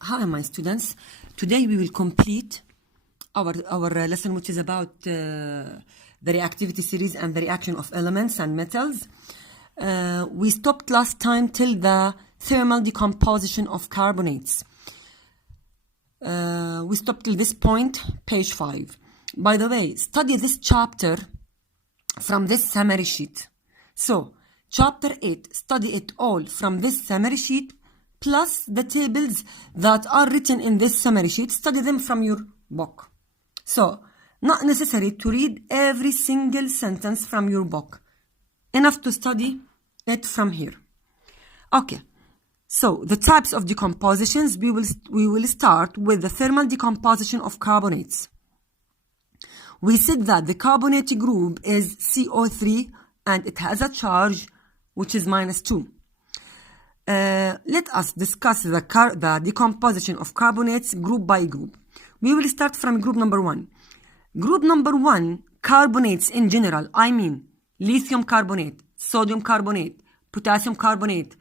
Hi, my students. Today we will complete our lesson, which is about the reactivity series and the reaction of elements and metals. We stopped last time till the thermal decomposition of carbonates. We stopped till this point, page 5. By the way, study this chapter from this summary sheet. So, chapter 8, study it all from this summary sheet, plus the tables that are written in this summary sheet, study them from your book. So, not necessary to read every single sentence from your book. Enough to study it from here. Okay, so the types of decompositions, we will start with the thermal decomposition of carbonates. We said that the carbonate group is CO3 and it has a charge which is -2. Let us discuss the decomposition of carbonates group by group. We will start from group number 1. Group number 1, carbonates in general, I mean lithium carbonate, sodium carbonate, potassium carbonate,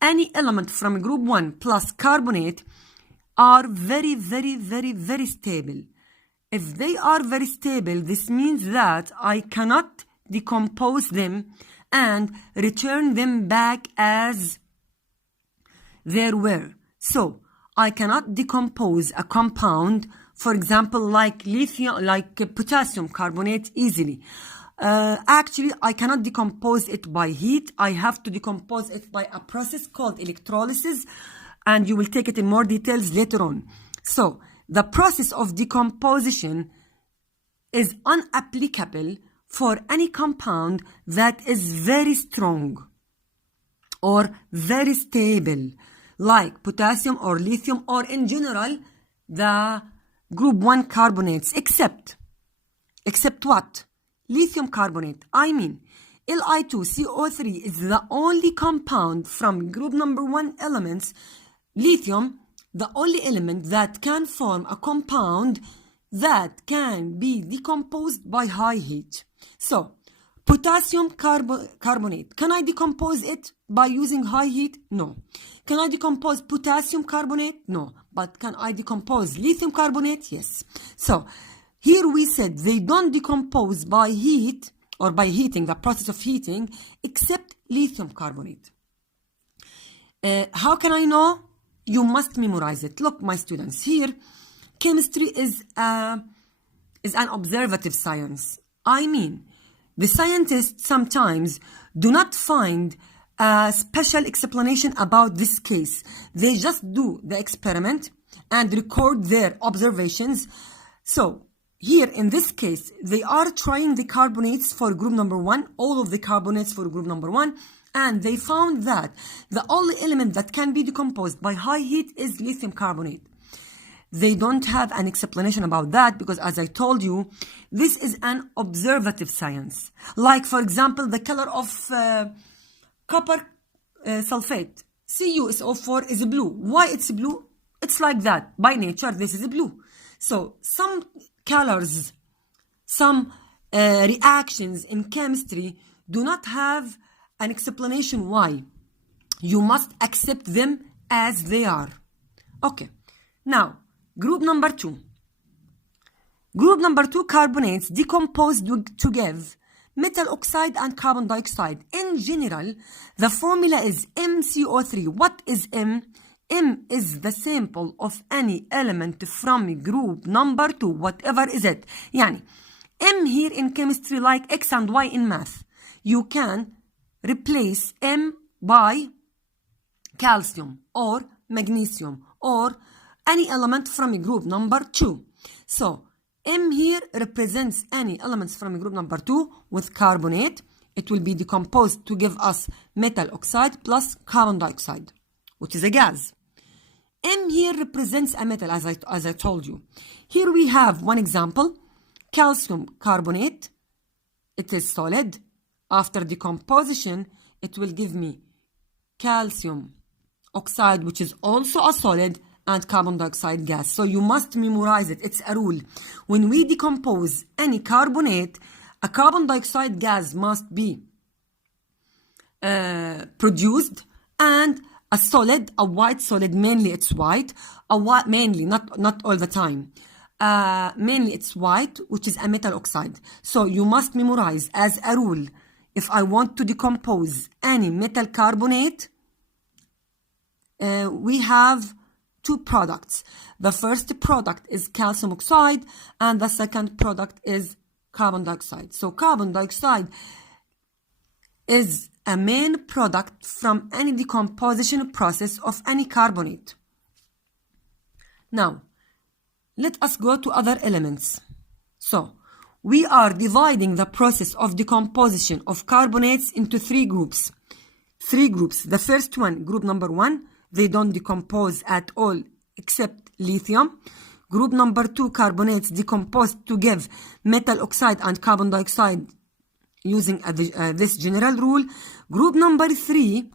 any element from group 1 plus carbonate are very, very, very, very stable. If they are very stable, this means that I cannot decompose them and return them back as they were. So, I cannot decompose a compound, for example, like lithium, like potassium carbonate easily. Actually, I cannot decompose it by heat. I have to decompose it by a process called electrolysis, and you will take it in more details later on. So, the process of decomposition is unapplicable for any compound that is very strong or very stable, like potassium or lithium, or in general, the group 1 carbonates, except what? Lithium carbonate. I mean, Li2CO3 is the only compound from group number 1 elements. Lithium, the only element that can form a compound that can be decomposed by high heat. So, potassium carbonate, can I decompose it by using high heat? No. Can I decompose potassium carbonate? No. But can I decompose lithium carbonate? Yes. So, here we said they don't decompose by heat or by heating, the process of heating, except lithium carbonate. How can I know? You must memorize it. Look, my students, here, chemistry is an observative science. I mean, the scientists sometimes do not find a special explanation about this case. They just do the experiment and record their observations. So, here in this case, they are trying the carbonates for group number 1, all of the carbonates for group number 1, and they found that the only element that can be decomposed by high heat is lithium carbonate. They don't have an explanation about that because, as I told you, this is an observative science. Like, for example, the color of copper sulfate, CuSO4, is blue. Why it's blue? It's like that. By nature, this is blue. So, some colors, some reactions in chemistry do not have an explanation why. You must accept them as they are. Okay. Now, group number 2. Group number 2 carbonates decomposed to give metal oxide and carbon dioxide. In general, the formula is MCO3. What is M? M is the sample of any element from group number 2, whatever is it. Yani, M here in chemistry like X and Y in math. You can replace M by calcium or magnesium or any element from group number 2. So, M here represents any elements from group number 2 with carbonate. It will be decomposed to give us metal oxide plus carbon dioxide, which is a gas. M here represents a metal, as I told you. Here we have one example, calcium carbonate. It is solid. After decomposition, it will give me calcium oxide, which is also a solid, and carbon dioxide gas. So you must memorize it. It's a rule. When we decompose any carbonate, a carbon dioxide gas must be produced and a solid, a white solid, mainly it's white, mainly, not all the time. Mainly it's white, which is a metal oxide. So you must memorize as a rule, if I want to decompose any metal carbonate, we have two products. The first product is calcium oxide, and the second product is carbon dioxide. So carbon dioxide is a main product from any decomposition process of any carbonate. Now, let us go to other elements. So, we are dividing the process of decomposition of carbonates into three groups. The first one, group number 1, they don't decompose at all except lithium. Group number 2, carbonates decompose to give metal oxide and carbon dioxide using this general rule. Group number 3,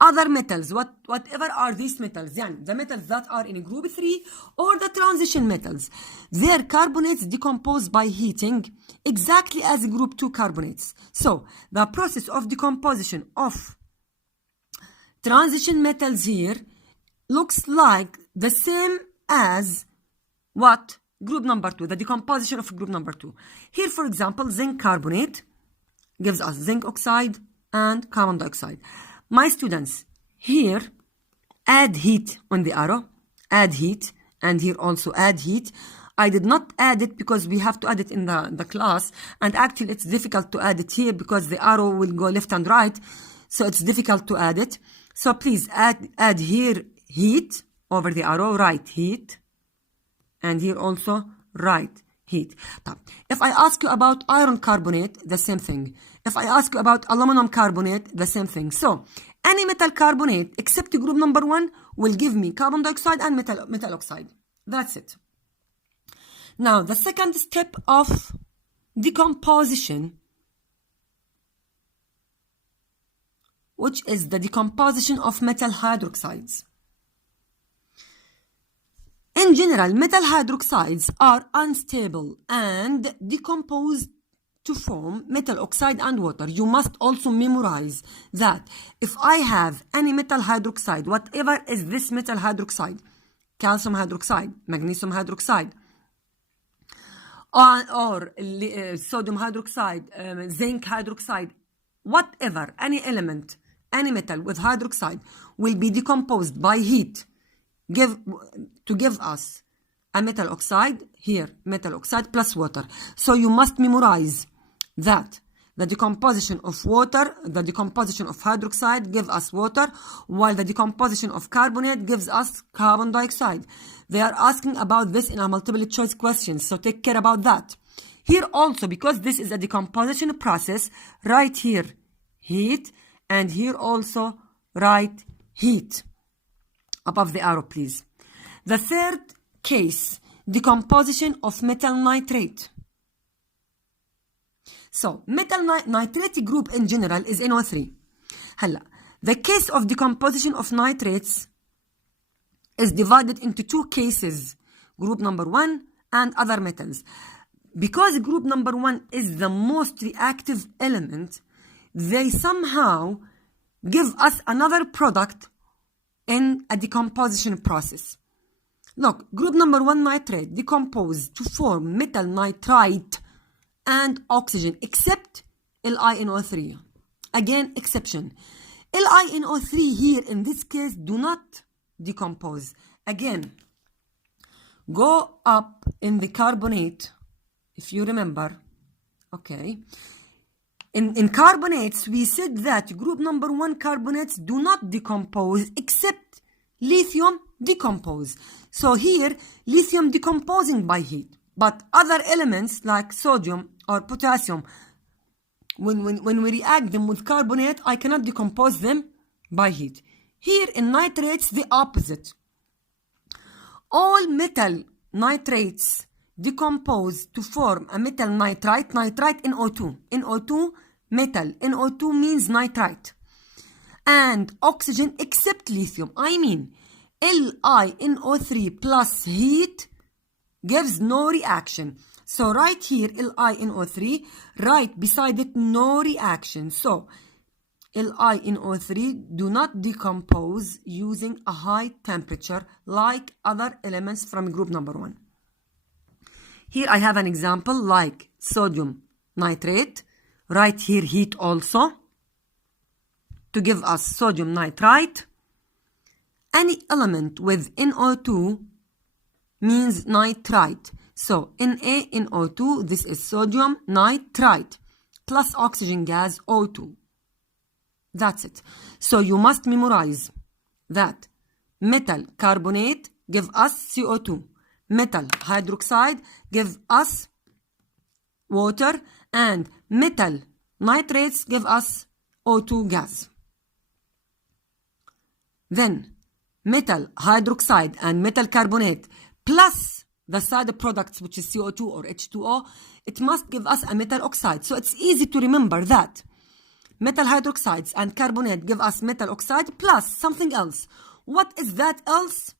other metals, whatever are these metals, the metals that are in group 3 or the transition metals, their carbonates decompose by heating exactly as group 2 carbonates. So the process of decomposition of transition metals here looks like the same as what? Group number 2, the decomposition of group number 2. Here, for example, zinc carbonate gives us zinc oxide and carbon dioxide. My students, here add heat on the arrow, add heat, and here also add heat. I did not add it because we have to add it in the class, and actually it's difficult to add it here because the arrow will go left and right, so it's difficult to add it. So please add here heat over the arrow, right heat, and here also right heat. If I ask you about iron carbonate, the same thing. If I ask you about aluminum carbonate, the same thing. So any metal carbonate except group number 1 will give me carbon dioxide and metal oxide. That's it. Now the second step of decomposition, which is the decomposition of metal hydroxides. In general, metal hydroxides are unstable and decompose to form metal oxide and water. You must also memorize that if I have any metal hydroxide, whatever is this metal hydroxide, calcium hydroxide, magnesium hydroxide, or sodium hydroxide, zinc hydroxide, whatever, any element, any metal with hydroxide will be decomposed by heat to give us a metal oxide, here metal oxide plus water. So you must memorize that the decomposition of water, the decomposition of hydroxide gives us water, while the decomposition of carbonate gives us carbon dioxide. They are asking about this in a multiple choice question, so take care about that. Here also, because this is a decomposition process, right here heat, and here also write heat above the arrow, please. The third case, decomposition of metal nitrate. So metal nitrate group in general is NO3. The case of decomposition of nitrates is divided into two cases, group number 1 and other metals. Because group number 1 is the most reactive element, they somehow give us another product in a decomposition process. Look, group number 1 nitrate decompose to form metal nitrite and oxygen, except LiNO3. Again, exception. LiNO3 here in this case do not decompose. Again, go up in the carbonate, if you remember. Okay. In carbonates, we said that group number 1 carbonates do not decompose except lithium decompose. So here, lithium decomposing by heat. But other elements like sodium or potassium, when we react them with carbonate, I cannot decompose them by heat. Here in nitrates, the opposite. All metal nitrates decompose to form a metal nitrite, NO2. NO2 metal. NO2 means nitrite. And oxygen except lithium. I mean, LiNO3 plus heat gives no reaction. So right here, LiNO3, right beside it, no reaction. So LiNO3 do not decompose using a high temperature like other elements from group number 1. Here I have an example like sodium nitrate. Right here heat also to give us sodium nitrite. Any element with NO2 means nitrite. So NaNO2, this is sodium nitrite plus oxygen gas O2. That's it. So you must memorize that metal carbonate give us CO2. Metal hydroxide give us water, and metal nitrates give us O2 gas. Then metal hydroxide and metal carbonate plus the side products, which is CO2 or H2O, it must give us a metal oxide. So it's easy to remember that metal hydroxides and carbonate give us metal oxide plus something else. What is that else?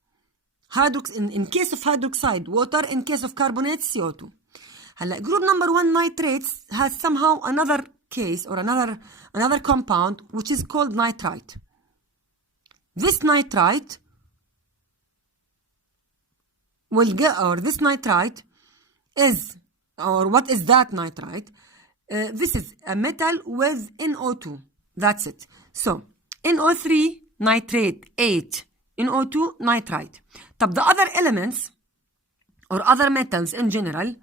In case of hydroxide, water. In case of carbonate, CO2. Group number 1 nitrates has somehow another case or another compound which is called nitrite. This nitrite will get, or this nitrite is, or what is that nitrite? This is a metal with NO2. That's it. So NO3 nitrate 8, NO2 nitrite. The other elements or other metals in general,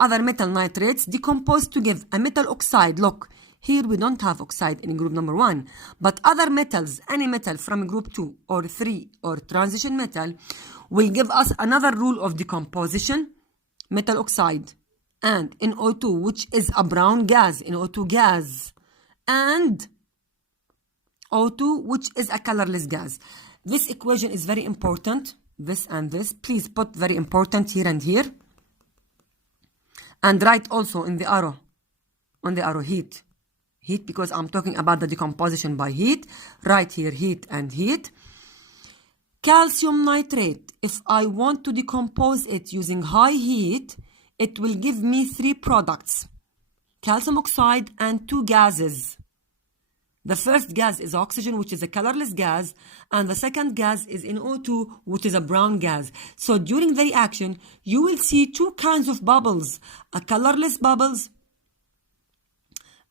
other metal nitrates decompose to give a metal oxide. Look, here we don't have oxide in group number 1, but other metals, any metal from group 2 or 3 or transition metal will give us another rule of decomposition, metal oxide and NO2, which is a brown gas, NO2 gas, and O2, which is a colorless gas. This equation is very important, this and this. Please put very important here and here. And write also in the arrow, on the arrow heat. Heat, because I'm talking about the decomposition by heat. Right here, heat and heat. Calcium nitrate, if I want to decompose it using high heat, it will give me 3 products. Calcium oxide and 2 gases. The first gas is oxygen, which is a colorless gas, and the second gas is NO2, which is a brown gas. So during the reaction, you will see 2 kinds of bubbles, a colorless bubbles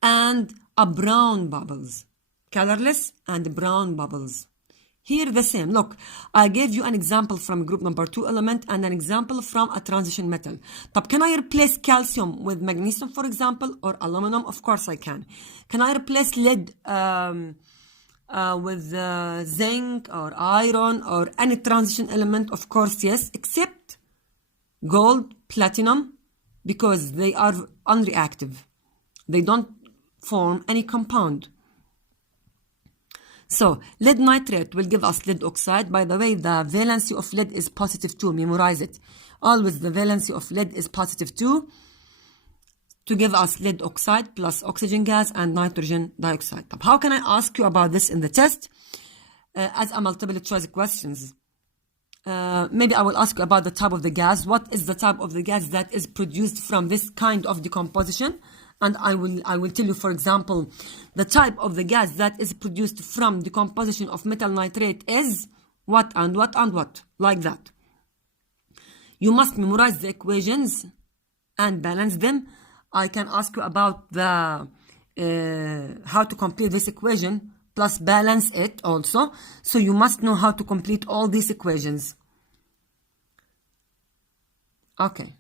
and a brown bubbles. Colorless and brown bubbles. Here the same. Look, I gave you an example from group number 2 element and an example from a transition metal. Can I replace calcium with magnesium, for example, or aluminum? Of course I can. Can I replace lead with zinc or iron or any transition element? Of course, yes, except gold, platinum, because they are unreactive. They don't form any compound. So, lead nitrate will give us lead oxide. By the way, the valency of lead is positive 2. Memorize it. Always the valency of lead is positive 2 to give us lead oxide plus oxygen gas and nitrogen dioxide. How can I ask you about this in the test? As a multiple choice questions. Maybe I will ask you about the type of the gas. What is the type of the gas that is produced from this kind of decomposition? And I will tell you, for example, the type of the gas that is produced from decomposition of metal nitrate is what and what and what, like that. You must memorize the equations and balance them. I can ask you about the how to complete this equation plus balance it also. So you must know how to complete all these equations. Okay.